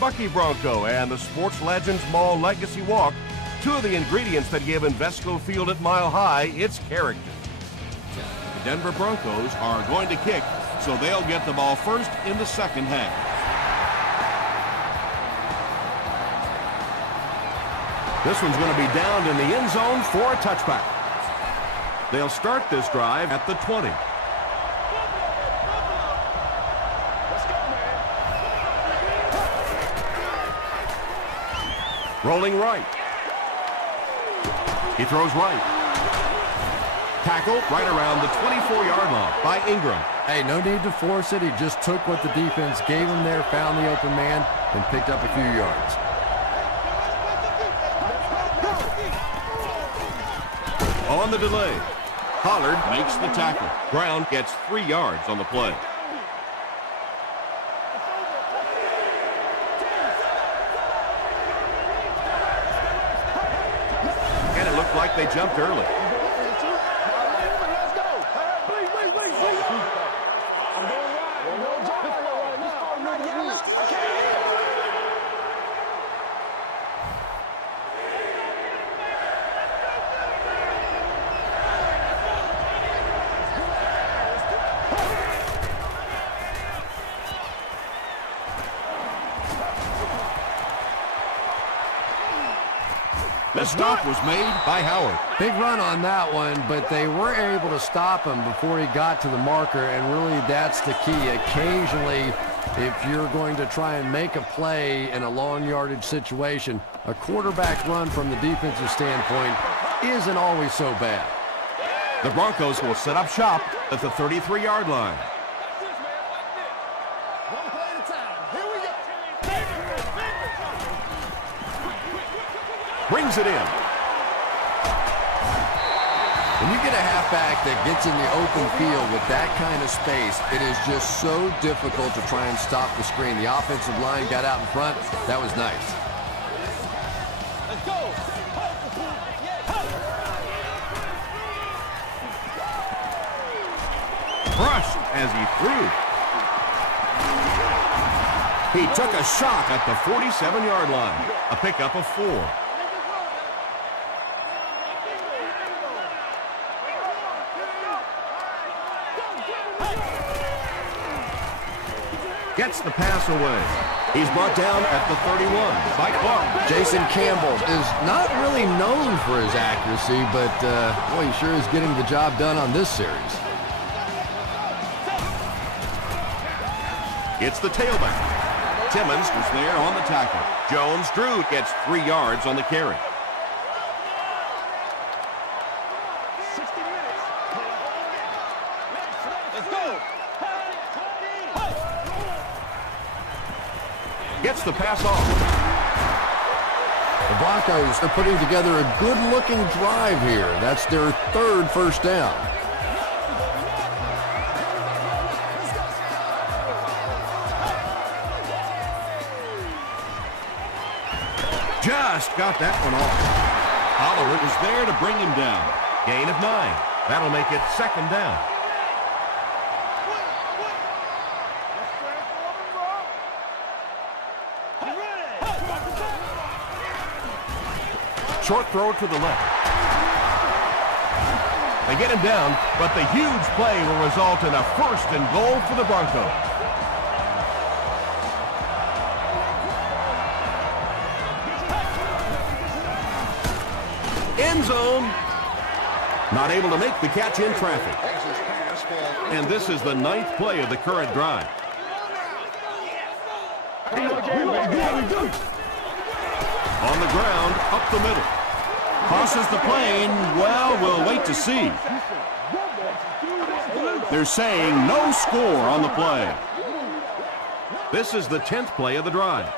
Bucky Bronco and the Sports Legends Mall Legacy Walk, two of the ingredients that give Invesco Field at Mile High its character. The Denver Broncos are going to kick, so they'll get the ball first in the second half. This one's going to be downed in the end zone for a touchback. They'll start this drive at the 20. Rolling right. He throws right. Tackle right around the 24-yard line by Ingram. Hey, no need to force it. He just took what the defense gave him there, found the open man, and picked up a few yards. On the delay, Pollard makes the tackle. Brown gets 3 yards on the play. And it looked like they jumped early. The stop was made by Howard. Big run on that one, but they were able to stop him before he got to the marker, and really that's the key. Occasionally, if you're going to try and make a play in a long yardage situation, a quarterback run from the defensive standpoint isn't always so bad. The Broncos will set up shop at the 33-yard line. Brings it in. When you get a halfback that gets in the open field with that kind of space, it is just so difficult to try and stop the screen. The offensive line got out in front. That was nice. Let's go. Brushed as he threw. He took a shot at the 47-yard line. A pickup of 4. Gets the pass away. He's brought down at the 31 by Clark. Jason Campbell is not really known for his accuracy, but boy, he sure is getting the job done on this series. It's the tailback. Timmons was there on the tackle. Jones-Drew gets 3 yards on the carry. Gets the pass off. The Broncos are putting together a good-looking drive here. That's their 3rd first down. Just got that one off. Holloway was there to bring him down. Gain of 9. That'll make it 2nd down. Short throw to the left. They get him down, but the huge play will result in a 1st and goal for the Broncos. End zone. Not able to make the catch in traffic. And this is the 9th play of the current drive. On the ground, up the middle. Crosses the plane. Well, we'll wait to see. They're saying no score on the play. This is the 10th play of the drive.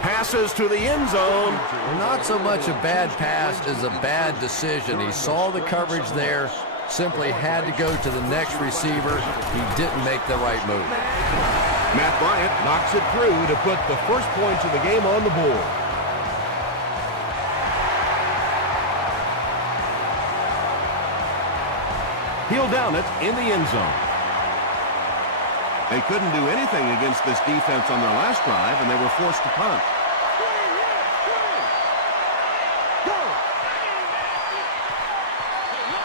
Passes to the end zone. Not so much a bad pass as a bad decision. He saw the coverage there, simply had to go to the next receiver. He didn't make the right move. Matt Bryant knocks it through to put the first points of the game on the board. He'll down it in the end zone. They couldn't do anything against this defense on their last drive, and they were forced to punt.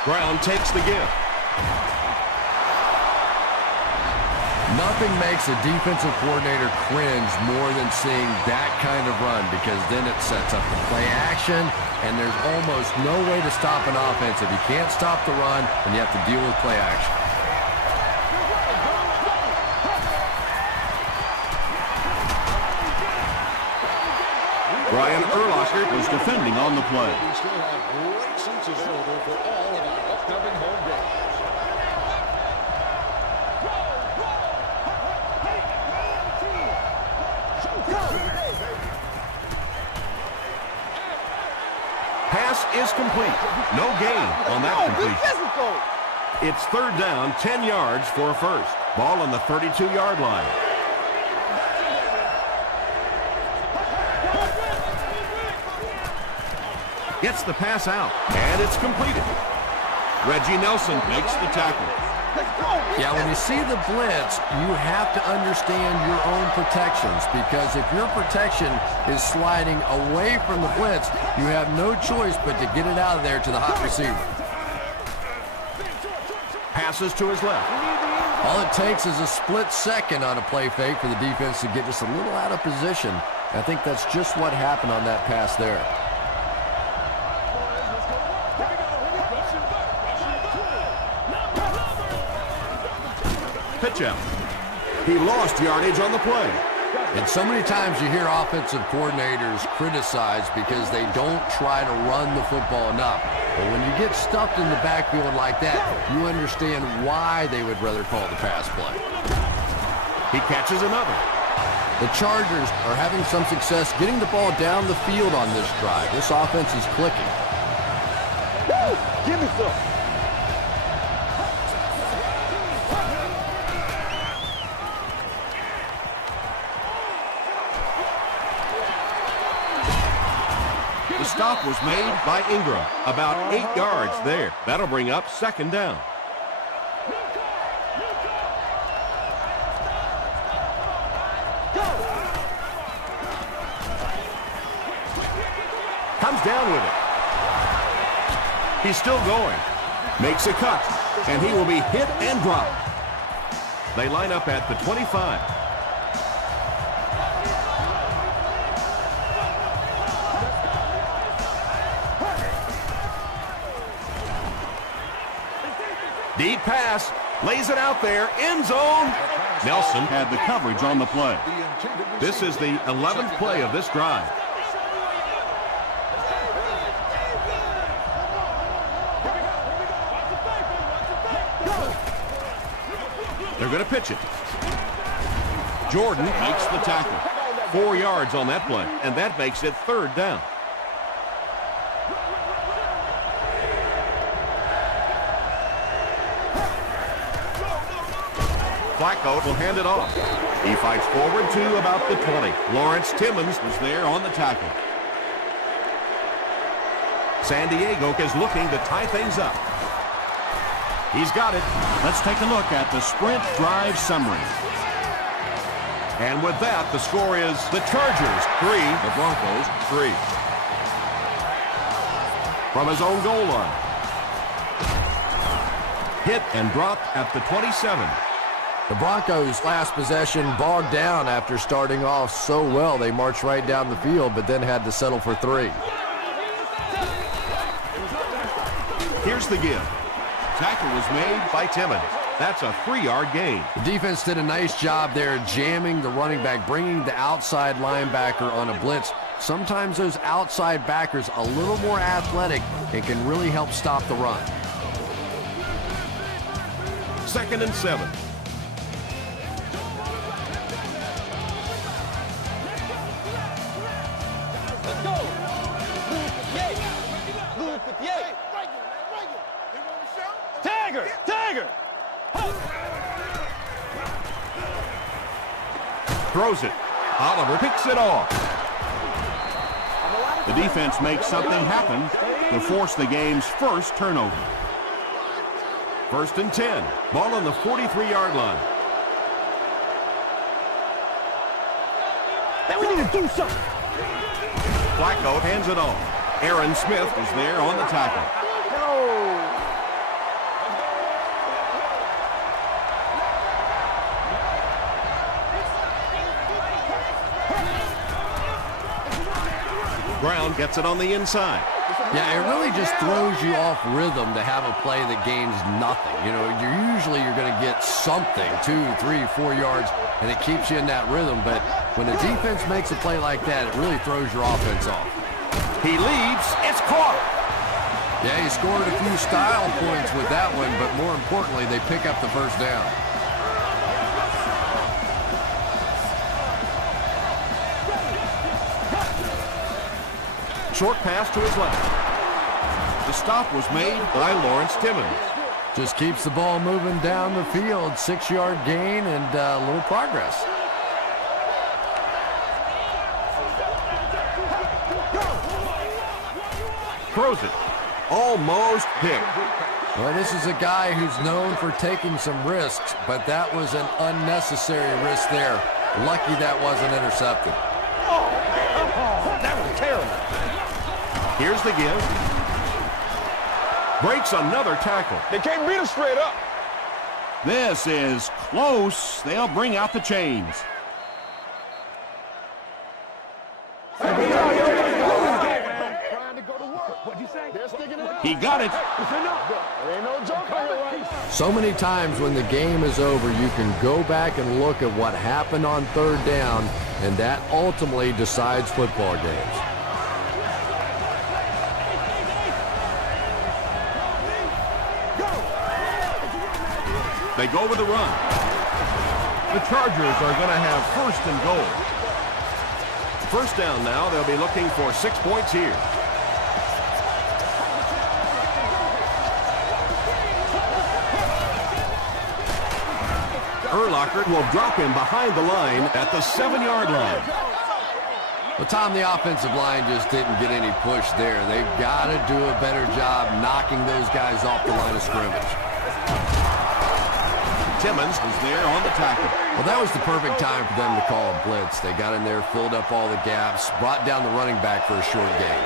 Brown takes the give. Nothing makes a defensive coordinator cringe more than seeing that kind of run, because then it sets up the play action, and there's almost no way to stop an offense. If you can't stop the run, then you have to deal with play action. Brian Urlacher was defending on the play. We still have great seats available for all of our upcoming home games. Pass is complete. No gain on that completion. It's third down, 10 yards for a first. Ball on the 32-yard line. Gets the pass out, and it's completed. Reggie Nelson makes the tackle. Yeah, when you see the blitz, you have to understand your own protections, because if your protection is sliding away from the blitz, you have no choice but to get it out of there to the hot receiver. Passes to his left. All it takes is a split second on a play fake for the defense to get just a little out of position. I think that's just what happened on that pass there. Pitch out. He lost yardage on the play. And so many times you hear offensive coordinators criticized because they don't try to run the football enough. But when you get stuffed in the backfield like that, you understand why they would rather call the pass play. He catches another. The Chargers are having some success getting the ball down the field on this drive. This offense is clicking. Woo! Give me some. The stop was made by Ingram. About 8 yards there. That'll bring up second down. Comes down with it. He's still going. Makes a cut. And he will be hit and dropped. They line up at the 25. Deep pass, lays it out there, end zone. Nelson had the coverage on the play. This is the 11th play of this drive. They're going to pitch it. Jordan makes the tackle. 4 yards on that play, and that makes it third down. Flacco will hand it off. He fights forward to about the 20. Lawrence Timmons was there on the tackle. San Diego is looking to tie things up. He's got it. Let's take a look at the sprint drive summary. And with that, the score is the Chargers 3, the Broncos 3. From his own goal line. Hit and dropped at the 27. The Broncos' last possession bogged down after starting off so well. They marched right down the field, but then had to settle for 3. Here's the give. Tackle was made by Timmons. That's a 3-yard gain. The defense did a nice job there jamming the running back, bringing the outside linebacker on a blitz. Sometimes those outside backers a little more athletic and can really help stop the run. 2nd and 7. Let's go. Blue 58. Blue 58. Tiger! Tiger! Throws it. Oliver picks it off. The defense makes something happen to force the game's first turnover. First and 10. Ball on the 43-yard line. Man, we need to do something. Flacco hands it off. Aaron Smith is there on the tackle. Brown gets it on the inside. Yeah, it really just throws you off rhythm to have a play that gains nothing. You know, you're going to get something, 2, 3, 4 yards, and it keeps you in that rhythm. But when the defense makes a play like that, it really throws your offense off. He leads. It's caught. Yeah, he scored a few style points with that one, but more importantly, they pick up the first down. Short pass to his left. The stop was made by Lawrence Timmons. Just keeps the ball moving down the field. 6-yard gain and a little progress. Throws it. Almost picked. Well, this is a guy who's known for taking some risks, but that was an unnecessary risk there. Lucky that wasn't intercepted. That was terrible. Here's the give. Breaks another tackle. They can't beat us straight up. This is close. They'll bring out the chains. He got it. So many times when the game is over, you can go back and look at what happened on third down, and that ultimately decides football games. They go with the run. The Chargers are going to have first and goal. First down now. They'll be looking for 6 points here. Urlacher will drop him behind the line at the 7-yard line. Well, Tom, the offensive line just didn't get any push there. They've got to do a better job knocking those guys off the line of scrimmage. Timmons is there on the tackle. Well, that was the perfect time for them to call a blitz. They got in there, filled up all the gaps, brought down the running back for a short gain.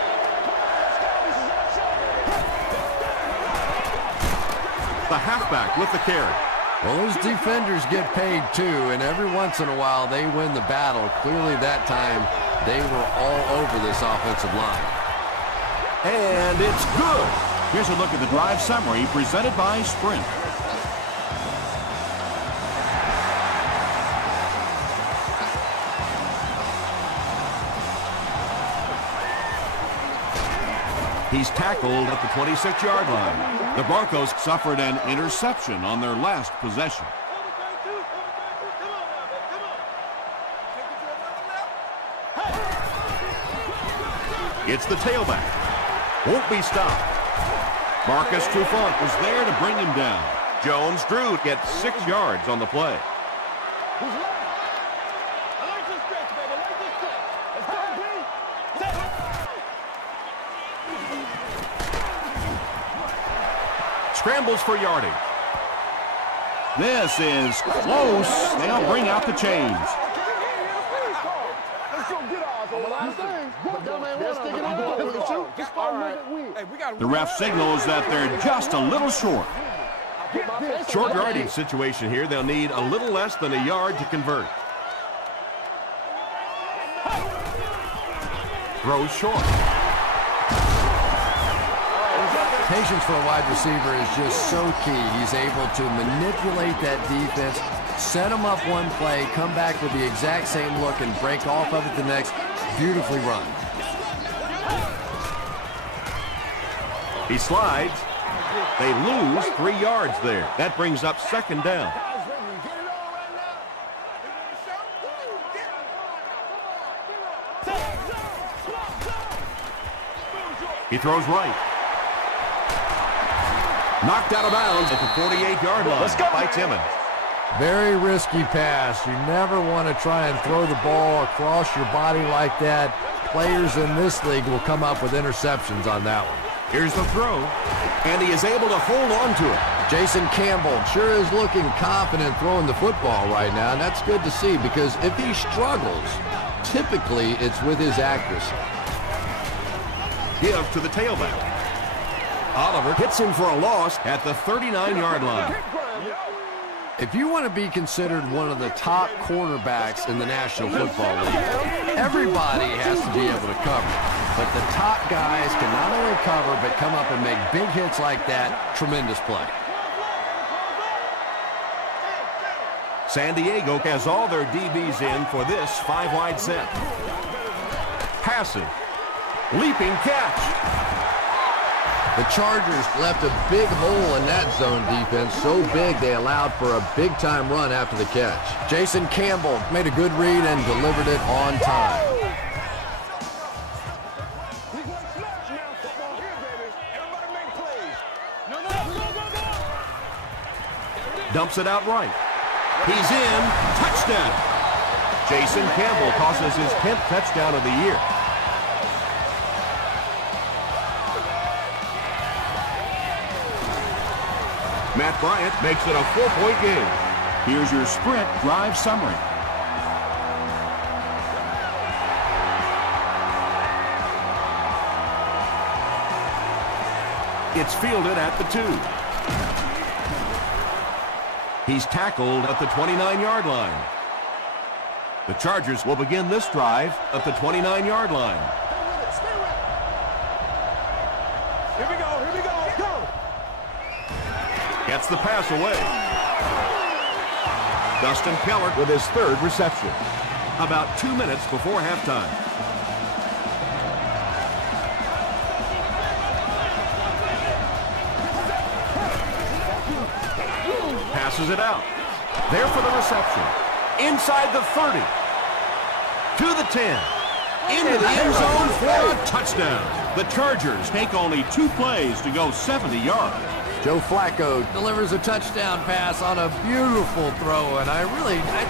The halfback with the carry. Well, those defenders get paid too, and every once in a while they win the battle. Clearly that time they were all over this offensive line. And it's good. Here's a look at the drive summary presented by Sprint. He's tackled at the 26-yard line. The Broncos suffered an interception on their last possession. It's the tailback. Won't be stopped. Marcus Trufant was there to bring him down. Jones-Drew gets 6 yards on the play. Scrambles for yardage. This is close. They'll bring out the chains. The ref signals that they're just a little short. Short yardage situation here. They'll need a little less than a yard to convert. Throws short. Patience for a wide receiver is just so key. He's able to manipulate that defense, set them up one play, come back with the exact same look, and break off of it the next. Beautifully run. He slides. They lose 3 yards there. That brings up second down. He throws right. Knocked out of bounds at the 48-yard line by Timmons. Very risky pass. You never want to try and throw the ball across your body like that. Players in this league will come up with interceptions on that one. Here's the throw, and he is able to hold on to it. Jason Campbell sure is looking confident throwing the football right now, and that's good to see because if he struggles, typically it's with his accuracy. Give to the tailback. Oliver hits him for a loss at the 39-yard line. If you want to be considered one of the top cornerbacks in the National Football League, everybody has to be able to cover. But the top guys can not only cover, but come up and make big hits like that. Tremendous play. San Diego has all their DBs in for this 5-wide set. Passing. Leaping catch. The Chargers left a big hole in that zone defense, so big they allowed for a big-time run after the catch. Jason Campbell made a good read and delivered it on time. Dumps it out right. He's in. Touchdown. Jason Campbell tosses his 10th touchdown of the year. Matt Bryant makes it a 4-point game. Here's your Sprint drive summary. It's fielded at the 2. He's tackled at the 29-yard line. The Chargers will begin this drive at the 29-yard line. Here we go, go! Gets the pass away. Dustin Keller with his 3rd reception. About 2 minutes before halftime. Passes it out. There for the reception. Inside the 30. To the 10. Into the end zone for a touchdown. The Chargers take only 2 plays to go 70 yards. Joe Flacco delivers a touchdown pass on a beautiful throw, and I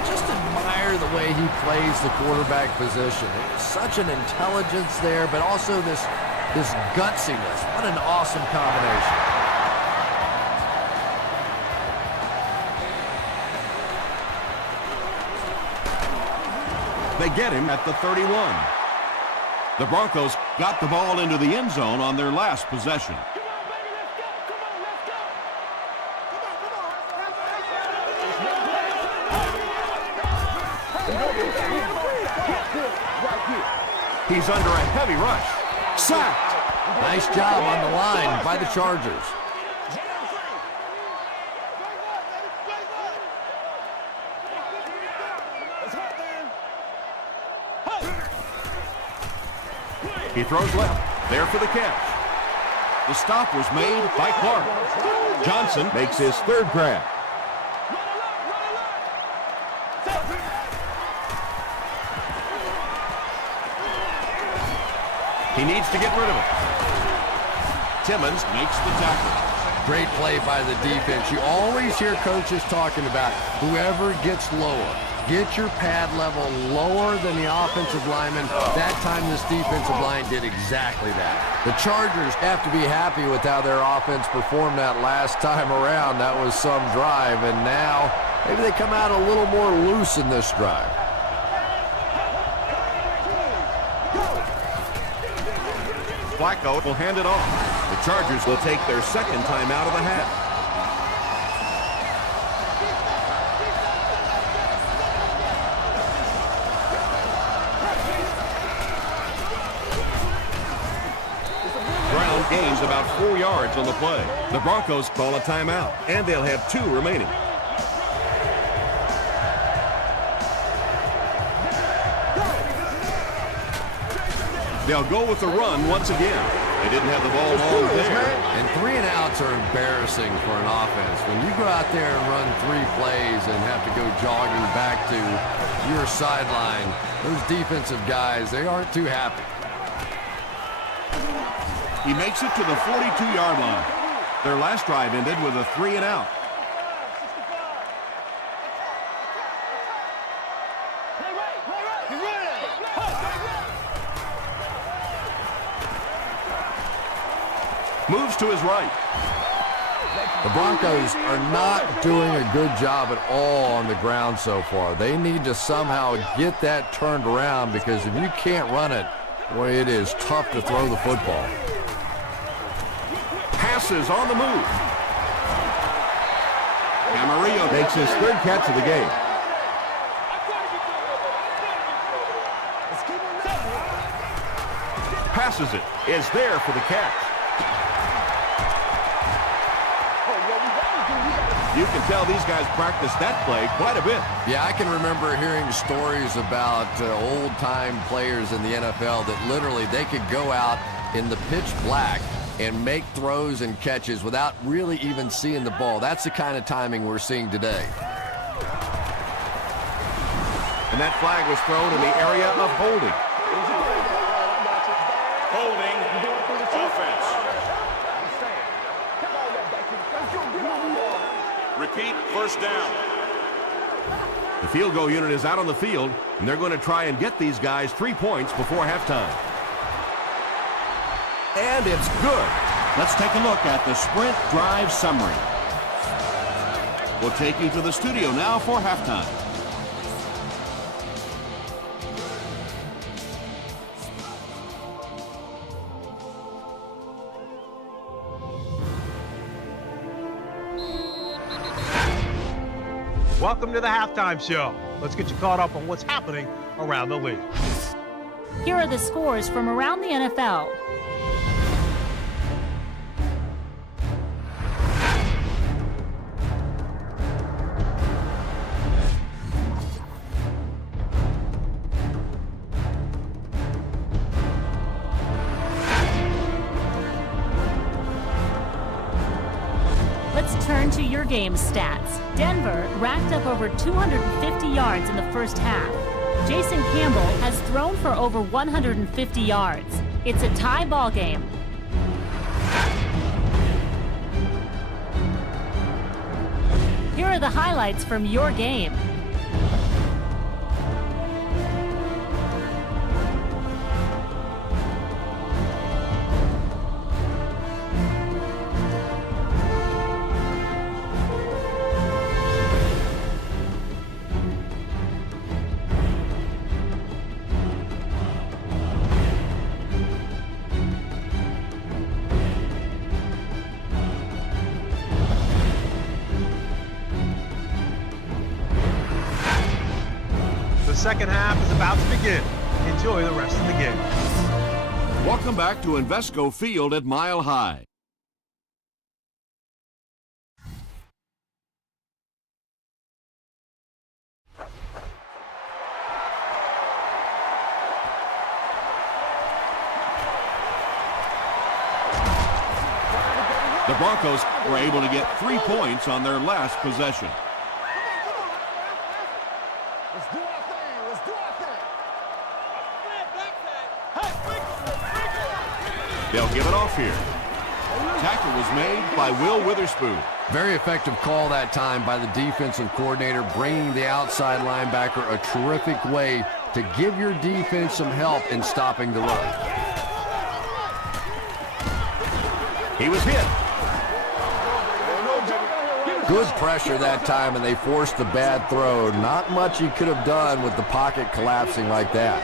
just admire the way he plays the quarterback position. Such an intelligence there, but also this gutsiness. What an awesome combination. They get him at the 31. The Broncos got the ball into the end zone on their last possession. He's under a heavy rush. Sacked. Nice job on the line by the Chargers. He throws left. There for the catch. The stop was made by Clark. Johnson makes his 3rd grab. He needs to get rid of it. Timmons makes the tackle. Great play by the defense. You always hear coaches talking about whoever gets lower. Get your pad level lower than the offensive lineman. That time this defensive line did exactly that. The Chargers have to be happy with how their offense performed that last time around. That was some drive, and now maybe they come out a little more loose in this drive. Flacco will hand it off. The Chargers will take their 2nd time out of the half. Brown gains about 4 yards on the play. The Broncos call a timeout, and they'll have 2 remaining. They'll go with the run once again. They didn't have the ball long there. And 3 and outs are embarrassing for an offense. When you go out there and run 3 plays and have to go jogging back to your sideline, those defensive guys, they aren't too happy. He makes it to the 42-yard line. Their last drive ended with a 3 and out. Moves to his right. The Broncos are not doing a good job at all on the ground so far. They need to somehow get that turned around, because if you can't run it, boy, it is tough to throw the football. Passes on the move. Camarillo makes his third catch of the game. Passes it. Is there for the catch. You can tell these guys practice that play quite a bit. Yeah, I can remember hearing stories about old-time players in the NFL that literally they could go out in the pitch black and make throws and catches without really even seeing the ball. That's the kind of timing we're seeing today. And that flag was thrown in the area of holding. Holding offense. Repeat, first down. The field goal unit is out on the field, and they're going to try and get these guys 3 points before halftime. And it's good. Let's take a look at the sprint drive summary. We'll take you to the studio now for halftime. Welcome to the halftime show. Let's get you caught up on what's happening around the league. Here are the scores from around the NFL. Let's turn to your game stats. Denver racked up over 250 yards in the first half. Jason Campbell has thrown for over 150 yards. It's a tie ball game. Here are the highlights from your game. The second half is about to begin. Enjoy the rest of the game. Welcome back to Invesco Field at Mile High. The Broncos were able to get 3 points on their last possession. Let's do our thing. Let's do our thing. They'll give it off here. Tackle was made by Will Witherspoon. Very effective call that time by the defensive coordinator, bringing the outside linebacker a terrific way to give your defense some help in stopping the run. He was hit. Good pressure that time, and they forced the bad throw. Not much he could have done with the pocket collapsing like that.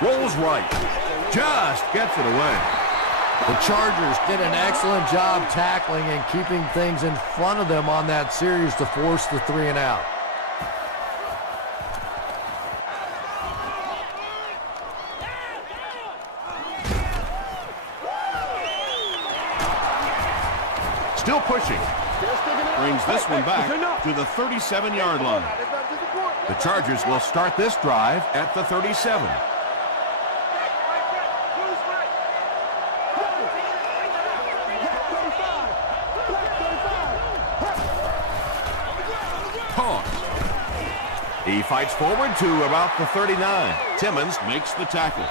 Rolls right. Just gets it away. The Chargers did an excellent job tackling and keeping things in front of them on that series to force the 3 and out. Still pushing. Brings this one back to the 37-yard line. The Chargers will start this drive at the 37. Pause. He fights forward to about the 39. Timmons makes the tackle.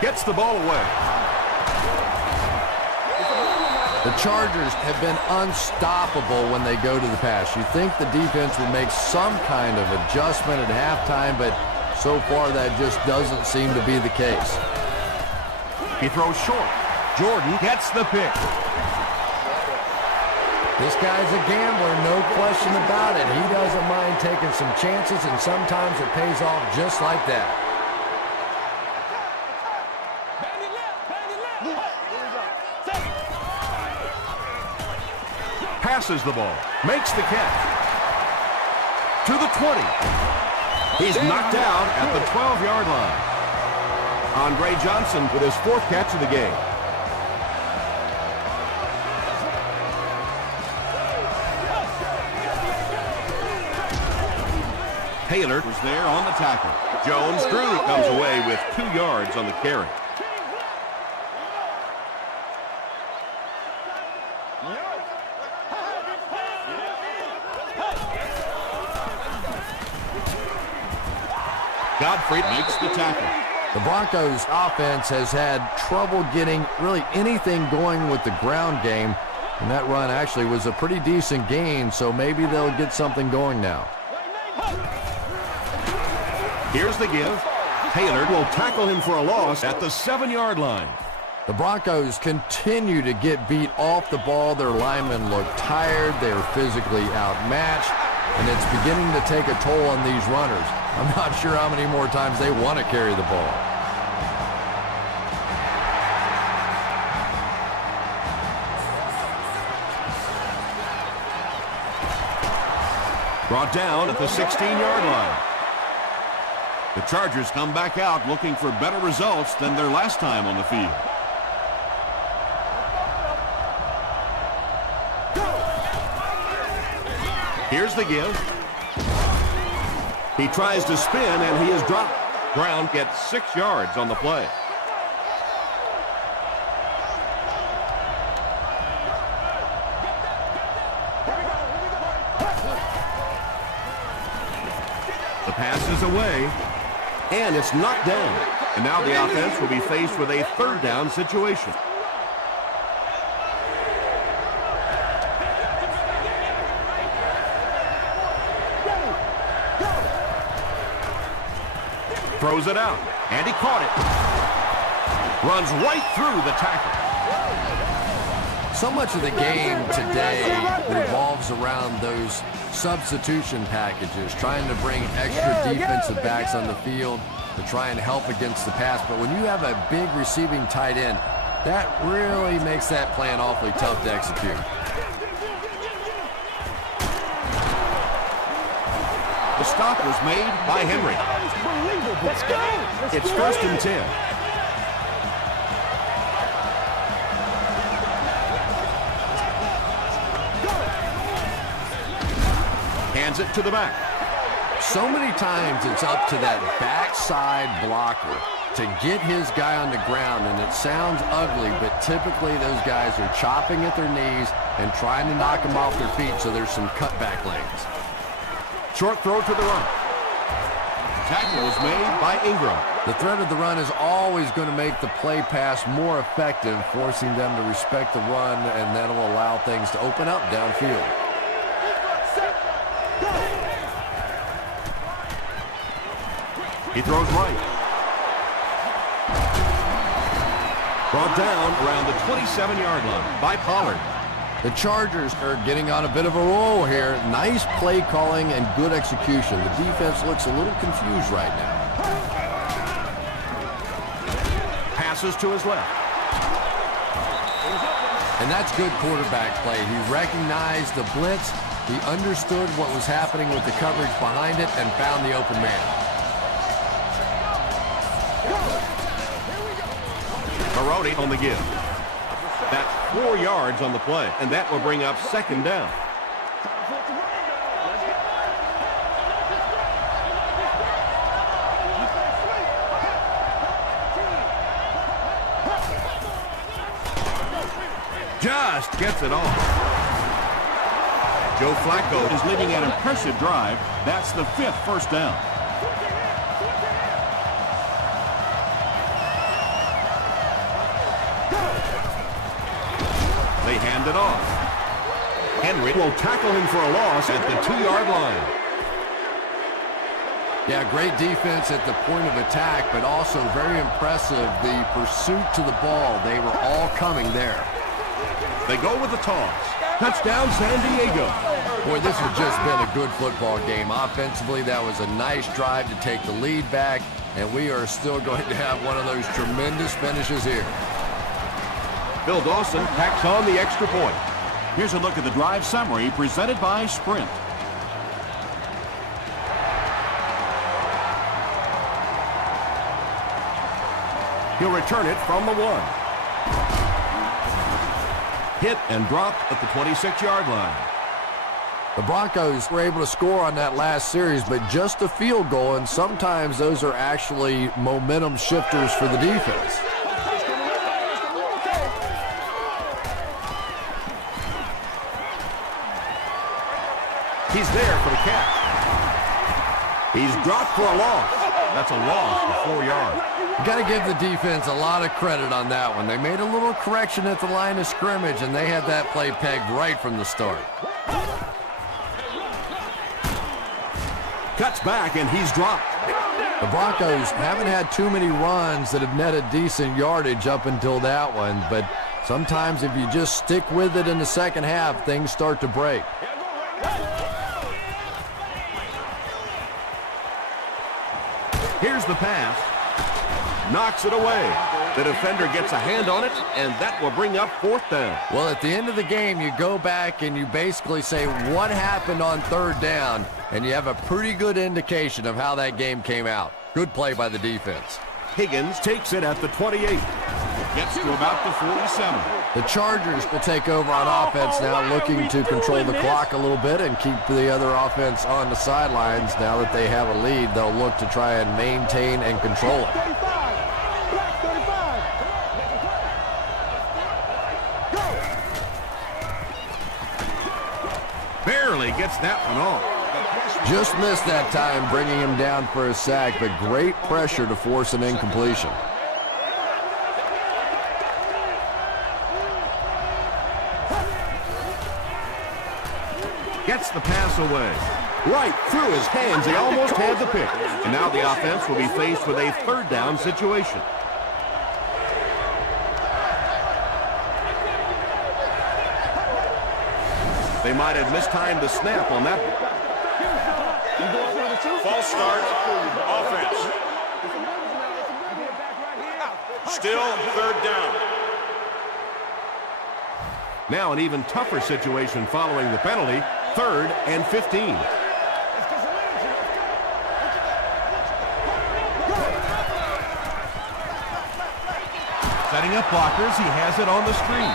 Gets the ball away. The The Chargers have been unstoppable when they go to the pass. You think the defense would make some kind of adjustment at halftime, but so far that just doesn't seem to be the case. He throws short. Jordan gets the pick. This guy's a gambler, no question about it. He doesn't mind taking some chances, and sometimes it pays off just like that. Passes the ball. Makes the catch. To the 20. He's knocked out at the 12-yard line. Andre Johnson with his 4th catch of the game. Taylor was there on the tackle. Jones-Drew comes away with 2 yards on the carry. Godfrey makes the tackle. The Broncos offense has had trouble getting really anything going with the ground game, and that run actually was a pretty decent gain, so maybe they'll get something going now. Here's the give. Taylor will tackle him for a loss at the 7-yard line. The Broncos continue to get beat off the ball. Their linemen look tired. They're physically outmatched, and it's beginning to take a toll on these runners. I'm not sure how many more times they want to carry the ball. Brought down at the 16-yard line. The Chargers come back out looking for better results than their last time on the field. Here's the give. He tries to spin, and he is dropped. Brown gets 6 yards on the play. The pass is away, and it's knocked down. And now the offense will be faced with a 3rd down situation. Throws it out, and he caught it. Runs right through the tackle. So much of the game today revolves around those substitution packages, trying to bring extra defensive backs on the field to try and help against the pass. But when you have a big receiving tight end, that really makes that plan awfully tough to execute. The stop was made by Henry. Let's go. It's 1st and 10. Hands it to the back. So many times it's up to that backside blocker to get his guy on the ground, and it sounds ugly, but typically those guys are chopping at their knees and trying to knock them off their feet, so there's some cutback lanes. Short throw to the right. Tackle was made by Ingram. The threat of the run is always going to make the play pass more effective, forcing them to respect the run, and that'll allow things to open up downfield. He throws right. Brought down around the 27-yard line by Pollard. The Chargers are getting on a bit of a roll here. Nice play calling and good execution. The defense looks a little confused right now. Passes to his left. And that's good quarterback play. He recognized the blitz. He understood what was happening with the coverage behind it and found the open man. Maroney on the give. That's 4 yards on the play, and that will bring up 2nd down. Just gets it off. Joe Flacco is leading an impressive drive. That's the 5th first down. They hand hand it off. Henry will tackle him for a loss at the 2-yard line. Yeah, great defense at the point of attack, but also very impressive, the pursuit to the ball. They were all coming there. They go with the toss. Touchdown, San Diego. Boy, this has just been a good football game. Offensively, that was a nice drive to take the lead back, and we are still going to have one of those tremendous finishes here. Bill Dawson tacks on the extra point. Here's a look at the drive summary presented by Sprint. He'll return it from the 1. Hit and dropped at the 26-yard line. The Broncos were able to score on that last series, but just a field goal, and sometimes those are actually momentum shifters for the defense. He's there for the catch. He's dropped for a loss. That's a loss of 4 yards. You got to give the defense a lot of credit on that one. They made a little correction at the line of scrimmage, and they had that play pegged right from the start. Cuts back, and he's dropped. The Broncos haven't had too many runs that have netted decent yardage up until that one, but sometimes if you just stick with it in the second half, things start to break. Here's the pass. Knocks it away. The defender gets a hand on it, and that will bring up 4th down. Well, at the end of the game, you go back and you basically say what happened on 3rd down, and you have a pretty good indication of how that game came out. Good play by the defense. Higgins takes it at the 28. Gets to about the 47. The Chargers will take over on offense now, looking to control the clock a little bit and keep the other offense on the sidelines. Now that they have a lead, they'll look to try and maintain and control it. Barely gets that one off. Just missed that time, bringing him down for a sack, but great pressure to force an incompletion. Gets the pass away. Right through his hands. He almost had the pick. And now the offense will be faced with a 3rd down situation. They might have mistimed the snap on that. False start. Offense. Still 3rd down. Now an even tougher situation following the penalty. 3rd and 15. Setting up blockers. He has it on the screen.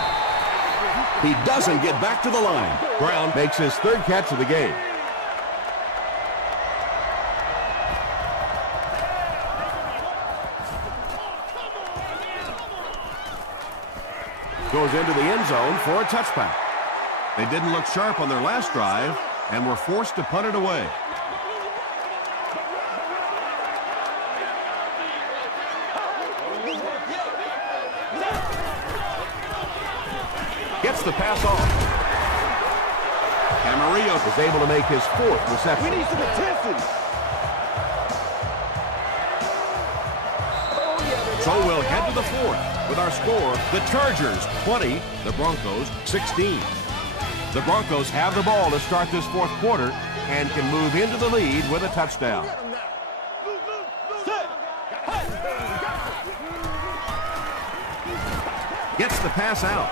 He doesn't get back to the line. Brown makes his 3rd catch of the game. Goes into the end zone for a touchback. They didn't look sharp on their last drive and were forced to punt it away. Gets the pass off. Camarillo is able to make his 4th reception. We need some attention. So we'll head to the 4th with our score, the Chargers 20, the Broncos 16. The Broncos have the ball to start this 4th quarter and can move into the lead with a touchdown. Gets the pass out.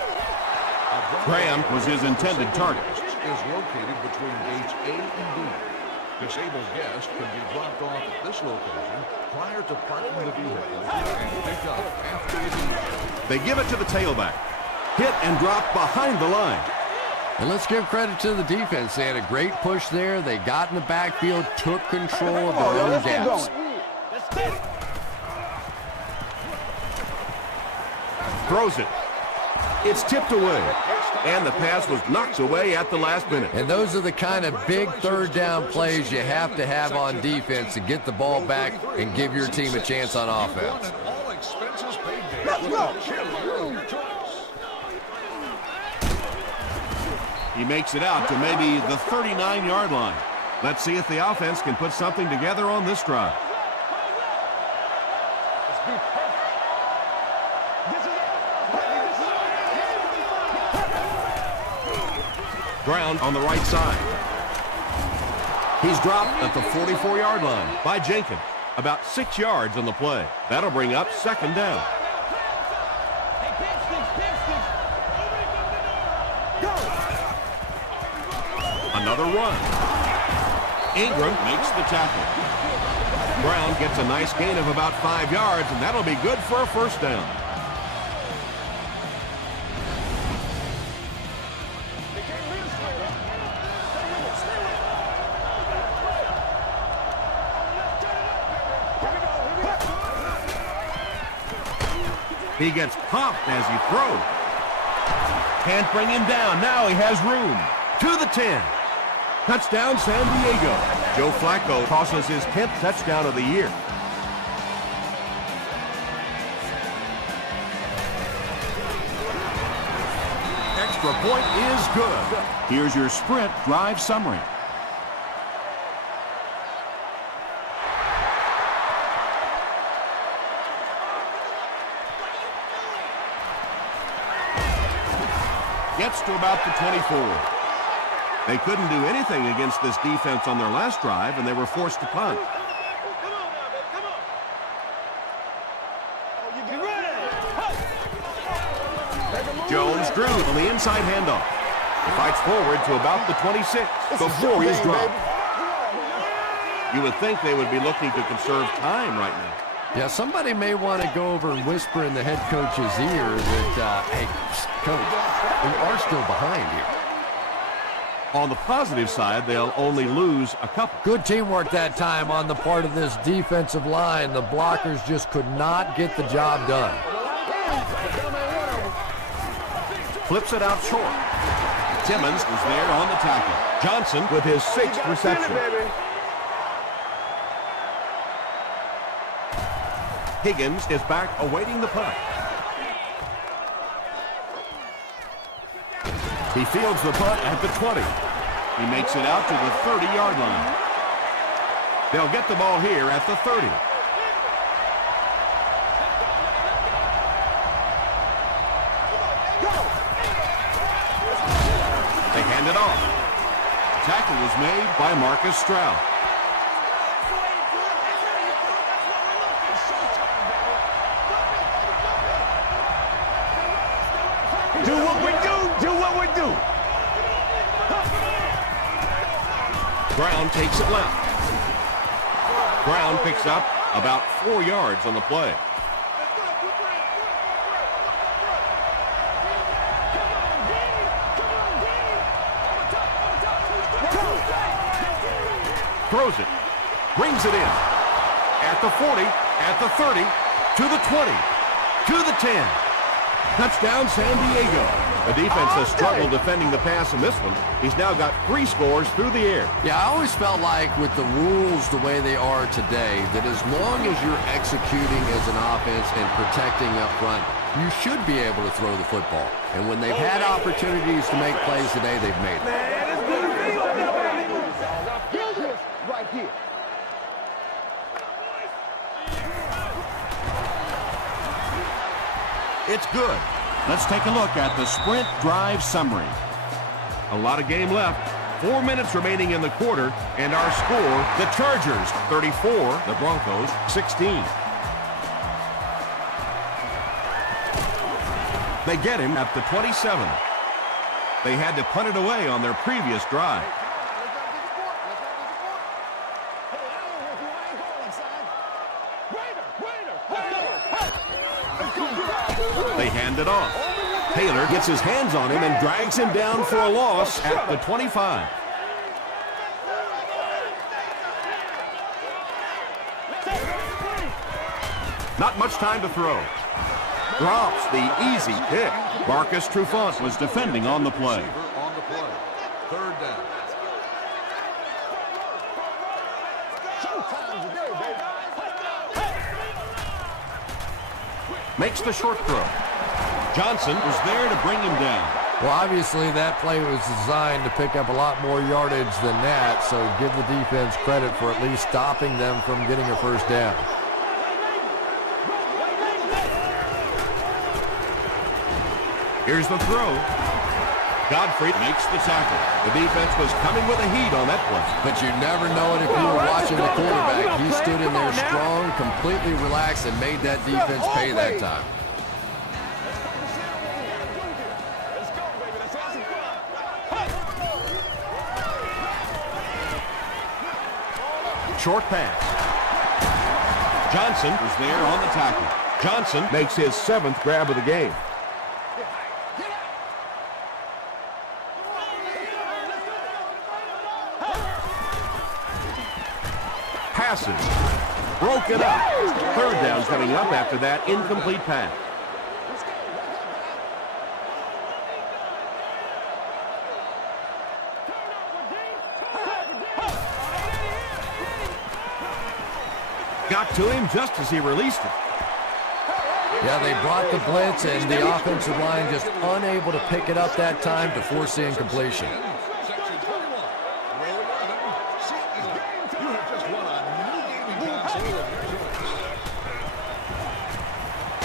Graham was his intended target. Is located between gates A and B. Disabled guests can be dropped off at this location prior to parking the vehicle and pick up after the leave. They give it to the tailback. Hit and drop behind the line. And let's give credit to the defense. They had a great push there. They got in the backfield, took control of their own gaps. Throws it. It's tipped away. And the pass was knocked away at the last minute. And those are the kind of big 3rd down plays you have to have on defense to get the ball back and give your team a chance on offense. All expenses paid. Let's go. He makes it out to maybe the 39-yard line. Let's see if the offense can put something together on this drive. Ground on the right side. He's dropped at the 44-yard line by Jenkins. About 6 yards on the play. That'll bring up second down. Another run. Ingram makes the tackle. Brown gets a nice gain of about 5 yards, and that'll be good for a first down. He gets popped as he throws. Can't bring him down. Now he has room. To the 10. Touchdown, San Diego. Joe Flacco tosses his 10th touchdown of the year. Extra point is good. Here's your sprint drive summary. Gets to about the 24. They couldn't do anything against this defense on their last drive, and they were forced to punt. Jones drew on the inside handoff. He fights forward to about the 26 before he's dropped. You would think they would be looking to conserve time right now. Yeah, somebody may want to go over and whisper in the head coach's ear that, hey, coach, we are still behind here. On the positive side, they'll only lose a couple. Good teamwork that time on the part of this defensive line. The blockers just could not get the job done. Flips it out short. Timmons was there on the tackle. Johnson with his 6th reception. Higgins is back awaiting the punt. He fields the punt at the 20. He makes it out to the 30-yard line. They'll get the ball here at the 30. They hand it off. Tackle was made by Marcus Stroud. Do what we do. Do what we do. Brown takes it left. Brown picks up about 4 yards on the play. Throws it. Brings it in. At the 40, at the 30, to the 20, to the 10. Touchdown, San Diego. The defense has struggled defending the pass in this one. He's now got 3 scores through the air. Yeah, I always felt like with the rules the way they are today, that as long as you're executing as an offense and protecting up front, you should be able to throw the football. And when they've had opportunities to make plays today, they've made them. Right here. It's good. Let's take a look at the sprint drive summary. A lot of game left. 4 minutes remaining in the quarter, and our score, the Chargers 34, the Broncos 16. They get him at the 27. They had to punt it away on their previous drive. They hand it off. Taylor gets his hands on him and drags him down for a loss at the 25. Not much time to throw. Drops the easy pick. Marcus Trufant was defending on the play. On the play. 3rd down. Makes the short throw. Johnson was there to bring him down. Well, obviously that play was designed to pick up a lot more yardage than that, so give the defense credit for at least stopping them from getting a first down. Here's the throw. Godfrey makes the tackle. The defense was coming with a heat on that play. But you never know it if you were watching the quarterback. He stood in there strong, completely relaxed, and made that defense pay that time. Short pass. Johnson was there on the tackle. Johnson makes his 7th grab of the game. Passes. Broken up. 3rd down coming up after that incomplete pass. Got to him just as he released it. Yeah, they brought the blitz, and the offensive line just unable to pick it up that time to force the incompletion. Section 21. Row 11. CEO. You have just won a new gaming console of your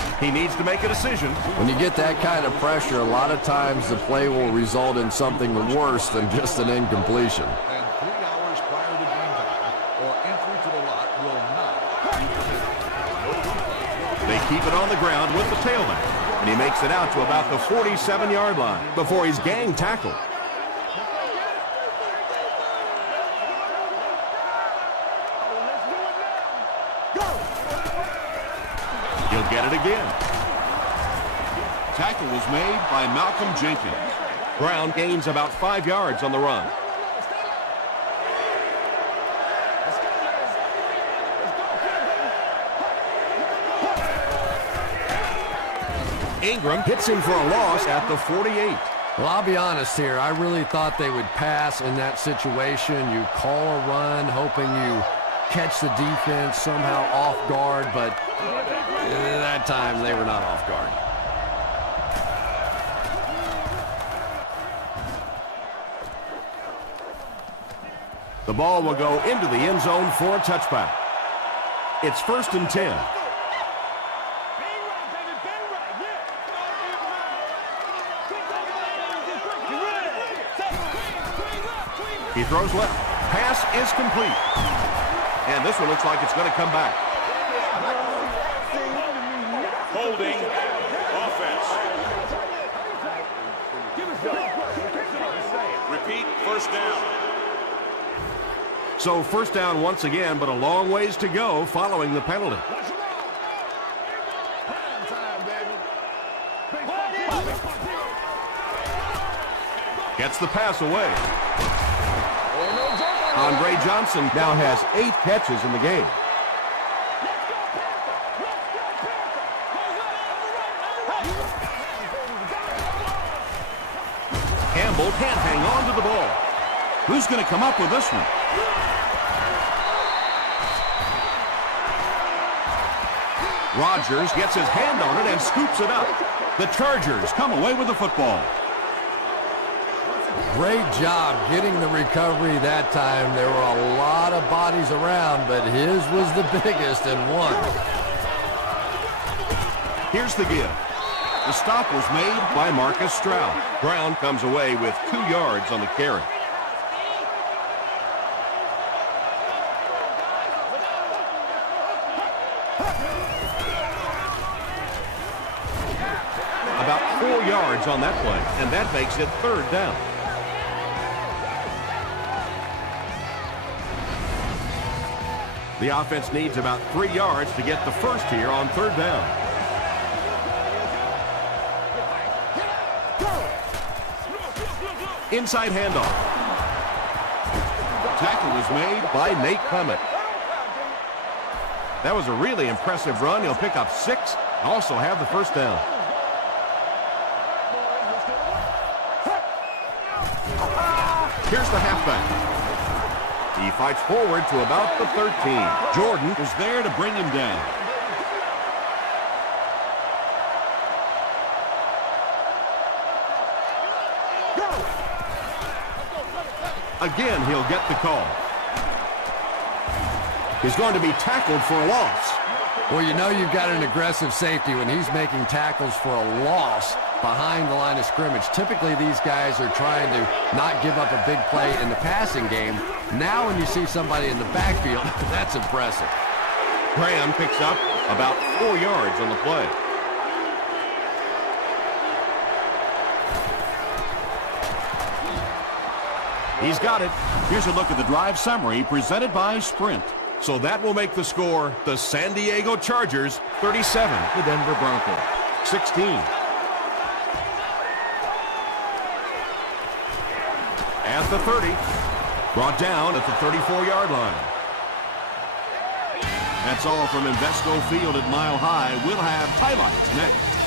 choice. He needs to make a decision. When you get that kind of pressure, a lot of times the play will result in something worse than just an incompletion. And 3 hours prior to game time, or entry to the lot will not be permitted. They keep it on the ground with the tailback, and he makes it out to about the 47-yard line before he's gang tackled. He'll get it again. Tackle was made by Malcolm Jenkins. Brown gains about 5 yards on the run. Ingram hits him for a loss at the 48. Well, I'll be honest here. I really thought they would pass in that situation. You call a run, hoping you catch the defense somehow off guard, but that time they were not off guard. The ball will go into the end zone for a touchback. It's 1st and 10. He throws left. Pass is complete. And this one looks like it's going to come back. Holding offense. Repeat, 1st down. So 1st down once again, but a long ways to go following the penalty. Gets the pass away. Andre Johnson now has 8 catches in the game. Campbell can't hang on to the ball. Who's going to come up with this one? Rodgers gets his hand on it and scoops it up. The Chargers come away with the football. Great job getting the recovery that time. There were a lot of bodies around, but his was the biggest and won. Here's the give. The stop was made by Marcus Stroud. Brown comes away with 2 yards on the carry. About 4 yards on that play, and that makes it 3rd down. The offense needs about 3 yards to get the first here on 3rd down. Inside handoff. Tackle was made by Nate Clement. That was a really impressive run. He'll pick up 6 and also have the 1st down. Here's the halfback. He fights forward to about the 13. Jordan was there to bring him down. Again, he'll get the call. He's going to be tackled for a loss. Well, you know you've got an aggressive safety when he's making tackles for a loss behind the line of scrimmage. Typically, these guys are trying to not give up a big play in the passing game. Now when you see somebody in the backfield, that's impressive. Graham picks up about 4 yards on the play. He's got it. Here's a look at the drive summary presented by Sprint. So that will make the score the San Diego Chargers 37, the Denver Broncos 16. At the 30, brought down at the 34-yard line. That's all from Invesco Field at Mile High. We'll have highlights next.